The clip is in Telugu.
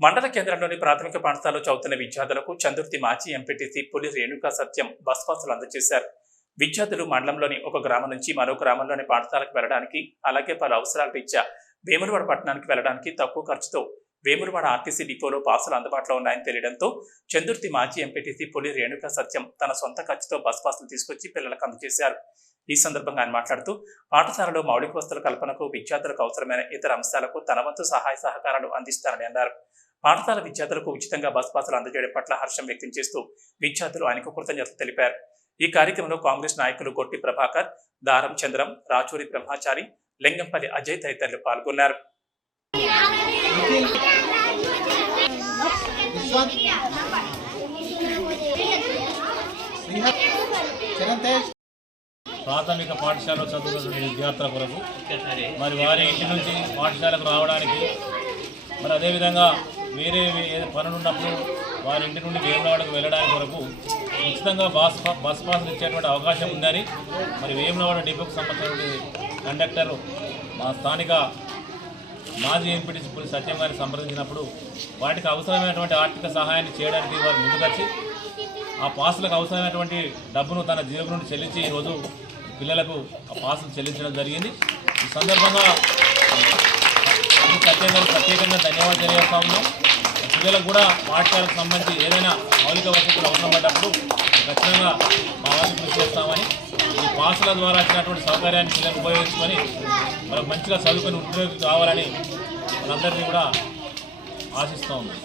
మండల కేంద్రంలోని ప్రాథమిక పాఠశాలలో చదువుతున్న విద్యార్థులకు చందుర్తి మాజీ ఎంపీటీసీ పులి రేణుకా సత్యం బస్ పాసులు అందజేశారు. విద్యార్థులు మండలంలోని ఒక గ్రామం నుంచి మరో గ్రామంలోని పాఠశాలకు వెళ్ళడానికి అలాగే పలు అవసరాల రీత్యా వేములవాడ పట్టణానికి వెళ్ళడానికి తక్కువ ఖర్చుతో వేములవాడ ఆర్టీసీ డిపోలో పాసులు అందుబాటులో ఉన్నాయని తెలియడంతో చందుర్తి మాజీ ఎంపీటీసీ పులి రేణుకా సత్యం తన సొంత ఖర్చుతో బస్ పాసులు తీసుకొచ్చి పిల్లలకు అందజేశారు. ఈ సందర్భంగా ఆయన మాట్లాడుతూ పాఠశాలలో మౌలిక వస్తువుల కల్పనకు విద్యార్థులకు అవసరమైన ఇతర అంశాలకు తన వంతు సహాయ సహకారాలు అందిస్తారని అన్నారు. పాఠశాల విద్యార్థులకు ఉచితంగా బస్ పాసులు అందజేయడం పట్ల హర్షం వ్యక్తం చేస్తూ విద్యార్థులు ఆయనకు కృతజ్ఞతలు తెలిపారు. ఈ కార్యక్రమంలో కాంగ్రెస్ నాయకులు గొట్టి ప్రభాకర్ దారం చంద్రం రాచూరి బ్రహ్మచారి లింగంపల్లి అజయ్ తదితరులు పాల్గొన్నారు. ప్రాథమిక పాఠశాలలో చదువుతున్న విద్యార్థుల కొరకు మరి వారి ఇంటి నుంచి పాఠశాలకు రావడానికి మరి అదేవిధంగా వేరే ఏదో పనులు ఉన్నప్పుడు వారి ఇంటి నుండి వేములవాడకు వెళ్ళడానికి కొరకు ఉచితంగా బస్ బస్ పాసులు ఇచ్చేటువంటి అవకాశం ఉందని మరి వేములవాడ డిపోకు సంబంధించినటువంటి కండక్టర్ మా స్థానిక మాజీ ఎంపీటీసీ సత్యం గారిని సంప్రదించినప్పుడు వాటికి అవసరమైనటువంటి ఆర్థిక సహాయాన్ని చేయడానికి వారు ముందుకొచ్చి ఆ పాసులకు అవసరమైనటువంటి డబ్బును తన జీరో నుండి చెల్లించి ఈరోజు పిల్లలకు ఆ పాసులు చెల్లించడం జరిగింది. ఈ సందర్భంగా ఈ ప్రత్యేకంగా ధన్యవాదాలు తెలియజేస్తా ఉన్నాం. పిల్లలకు కూడా పాఠశాలకు సంబంధించి ఏదైనా మౌలిక వసతులు అవసరం పడ్డప్పుడు ఖచ్చితంగా మా వాళ్ళు కృషి చేస్తామని ఈ పాసుల ద్వారా వచ్చినటువంటి సౌకర్యాన్ని పిల్లలు ఉపయోగించుకొని మనకు మంచిగా చదువుకొని ఉద్యోగం కావాలని మనందరినీ కూడా ఆశిస్తూ ఉన్నాం.